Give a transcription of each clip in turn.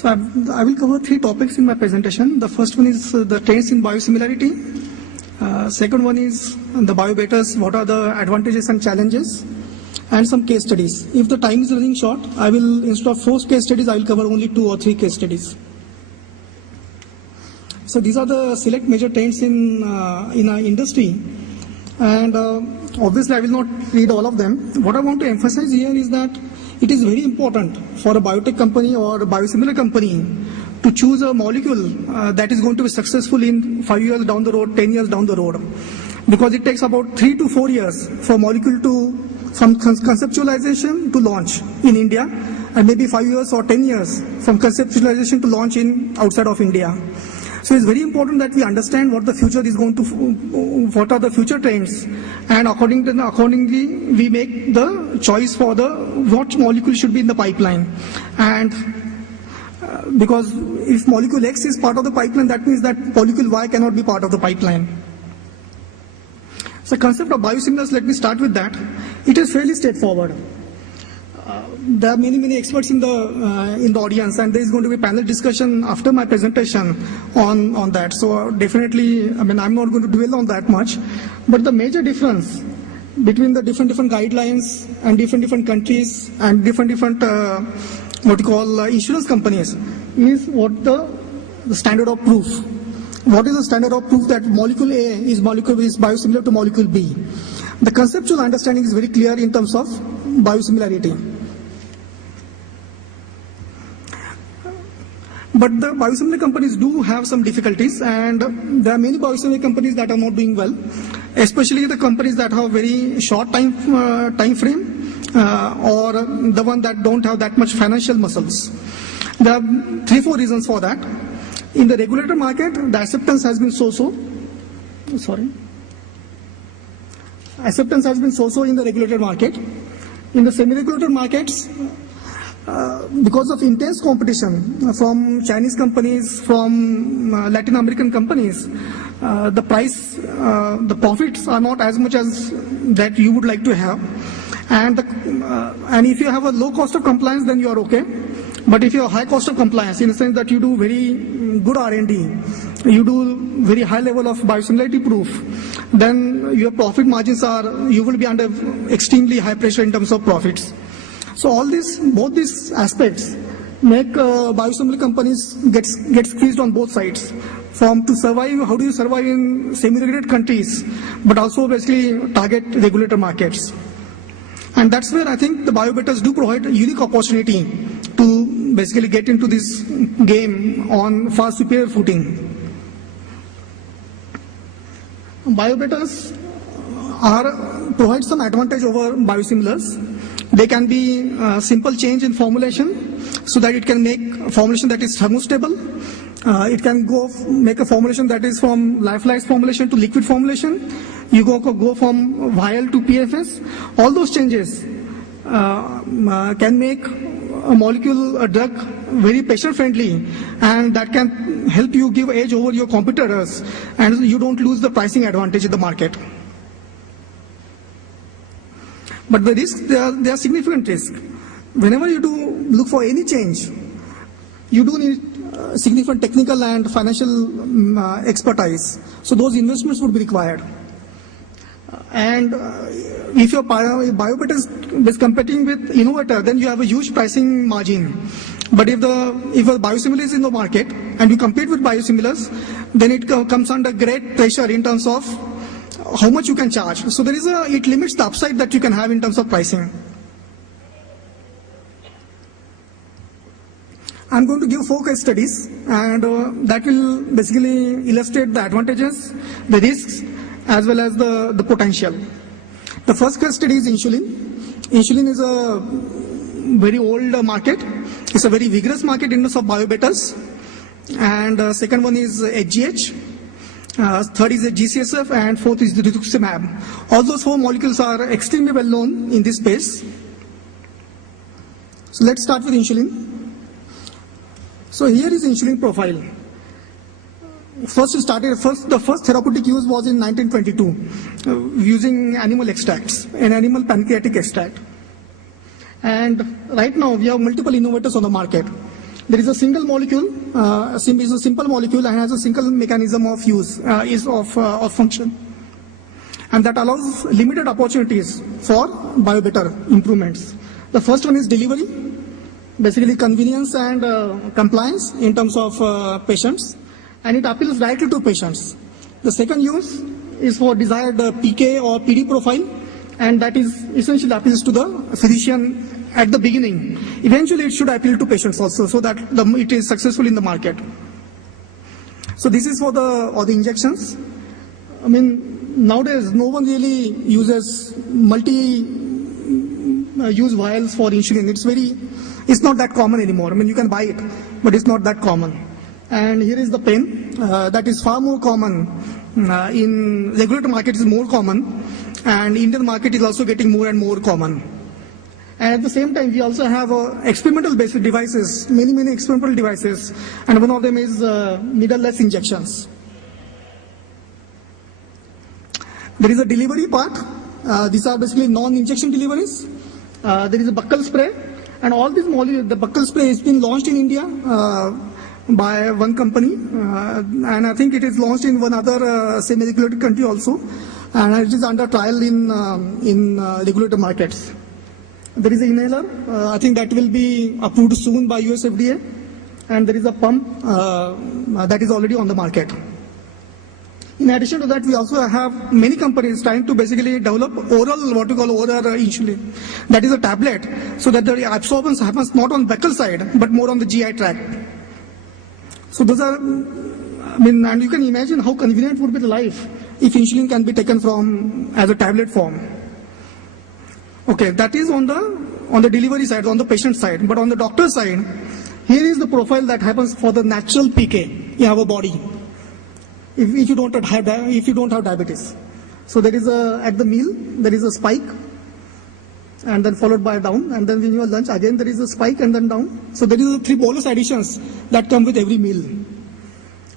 So I will cover 3 topics in my presentation. The first one is the trends in biosimilarity. Second one is the biobetters, what are the advantages and challenges, and some case studies. If the time is running short, I will, instead of 4 case studies, I will cover only 2 or 3 case studies. So these are the select major trends in our industry, and obviously I will not read all of them. What I want to emphasize here is that it is very important for a biotech company or a biosimilar company to choose a molecule that is going to be successful in 5 years down the road, 10 years down the road, because it takes about 3 to 4 years for molecule to from conceptualization to launch in India, and maybe 5 years or 10 years from conceptualization to launch in outside of India. So it's very important that we understand what the future is going to, what are the future trends, and accordingly we make the choice for the what molecule should be in the pipeline. And because if molecule X is part of the pipeline, that means that molecule Y cannot be part of the pipeline. So concept of biosimilars, let me start with that. It is fairly straightforward. There are many experts in the audience, and there is going to be panel discussion after my presentation on that. So definitely, I mean, I'm not going to dwell on that much. But the major difference between the different guidelines and different countries and different insurance companies is what the standard of proof. What is the standard of proof that molecule A is biosimilar to molecule B? The conceptual understanding is very clear in terms of biosimilarity. But the biosimilar companies do have some difficulties, and there are many biosimilar companies that are not doing well, especially the companies that have very short time frame or the one that don't have that much financial muscles. There are 3-4 reasons for that. In the regulated market, the acceptance has been so-so. Acceptance has been so-so in the regulated market. In the semi-regulated markets, because of intense competition from Chinese companies, from Latin American companies, the profits are not as much as that you would like to have. And if you have a low cost of compliance, then you are okay. But if you have high cost of compliance, in the sense that you do very good R&D, you do very high level of biosimilarity proof, then your profit margins you will be under extremely high pressure in terms of profits. So both these aspects make biosimilar companies get squeezed on both sides. To survive, how do you survive in semi-regulated countries, but also basically target regulated markets? And that's where I think the biobetters do provide a unique opportunity to basically get into this game on far superior footing. Biobetters provide some advantage over biosimilars. They can be simple change in formulation, so that it can make a formulation that is thermostable. It can make a formulation that is from lyophilized formulation to liquid formulation. You go from vial to PFS. All those changes can make a molecule, a drug, very patient friendly, and that can help you give edge over your competitors, and you don't lose the pricing advantage in the market. But the risks, there are significant risks. Whenever you do look for any change, you do need significant technical and financial expertise. So those investments would be required. And if your biobetter is competing with innovator, then you have a huge pricing margin. But if a biosimilar is in the market and you compete with biosimilars, then it comes under great pressure in terms of how much you can charge. So it limits the upside that you can have in terms of pricing. I'm going to give 4 case studies, and that will basically illustrate the advantages, the risks, as well as the potential. The first case study is insulin. Insulin is a very old market. It's a very vigorous market in terms of biobetters. And second one is HGH. Third is the GCSF, and fourth is the rituximab. All those 4 molecules are extremely well known in this space. So let's start with insulin. So here is insulin profile. The first therapeutic use was in 1922 using animal extracts, an animal pancreatic extract. And right now we have multiple innovators on the market. There is a single molecule, is a simple molecule and has a single mechanism of use, of function. And that allows limited opportunities for biobetter improvements. The first one is delivery, basically convenience and compliance in terms of patients, and it appeals directly to patients. The second use is for desired PK or PD profile, and that is essentially appeals to the physician at the beginning. Eventually it should appeal to patients also, so that it is successful in the market. So this is for the injections. I mean, nowadays no one really uses multi-use vials for insulin. It's not that common anymore. I mean, you can buy it, but it's not that common. And here is the pen, that is far more common. In regulated market is more common, and Indian market is also getting more and more common. And at the same time, we also have experimental based devices, many experimental devices, and one of them is needleless injections. There is a delivery part. These are basically non-injection deliveries. There is a buccal spray, and all these molecules, the buccal spray has been launched in India by one company, and I think it is launched in one other semi-regulated country also, and it is under trial in regulated markets. There is an inhaler, I think that will be approved soon by US FDA, and there is a pump that is already on the market. In addition to that, we also have many companies trying to basically develop oral, what we call oral insulin. That is a tablet, so that the absorption happens not on buccal side, but more on the GI tract. So those are, I mean, and you can imagine how convenient would be the life if insulin can be taken as a tablet form. Okay, that is on the delivery side, on the patient side. But on the doctor side, here is the profile that happens for the natural PK in our body. If you don't have diabetes, so there is at the meal there is a spike, and then followed by down, and then when you are lunch again there is a spike and then down. So there is 3 bolus additions that come with every meal,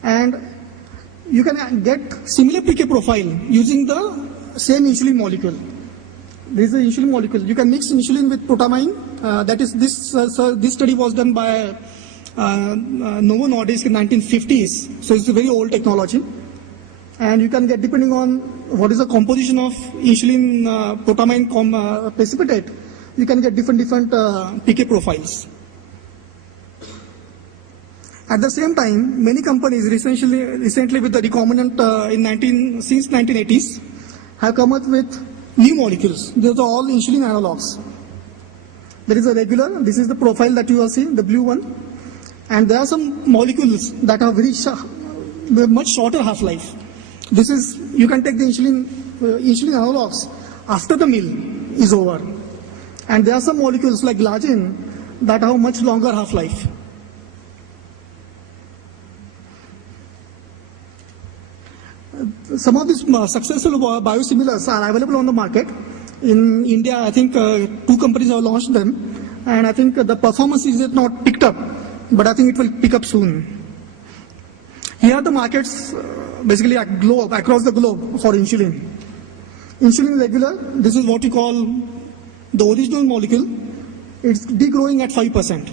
and you can get similar PK profile using the same insulin molecule. There is an insulin molecule. You can mix insulin with protamine. That is this study was done by Novo Nordisk in 1950s. So it's a very old technology. And you can get, depending on what is the composition of insulin protamine precipitate, you can get different PK profiles. At the same time, many companies recently with the recombinant since 1980s have come up with new molecules. These are all insulin analogs. There is a regular, this is the profile that you are seeing, the blue one. And there are some molecules that are much shorter half-life. This is, you can take the insulin analogs after the meal is over. And there are some molecules like glargine that have much longer half-life. Some of these successful biosimilars are available on the market. In India, I think 2 companies have launched them, and I think the performance is not picked up, but I think it will pick up soon. Here are the markets basically across the globe for insulin. Insulin regular, this is what we call the original molecule. It's degrowing at 5%.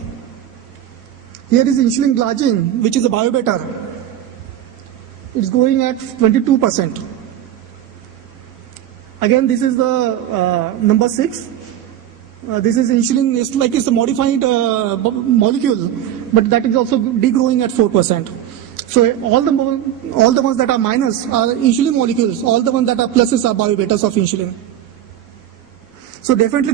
Here is insulin glargine, which is a biobetter. It's growing at 22%. Again, this is the number 6. This is insulin, it's a modified molecule, but that is also degrowing at 4%. So all the ones that are minus are insulin molecules. All the ones that are pluses are biobetters of insulin. So definitely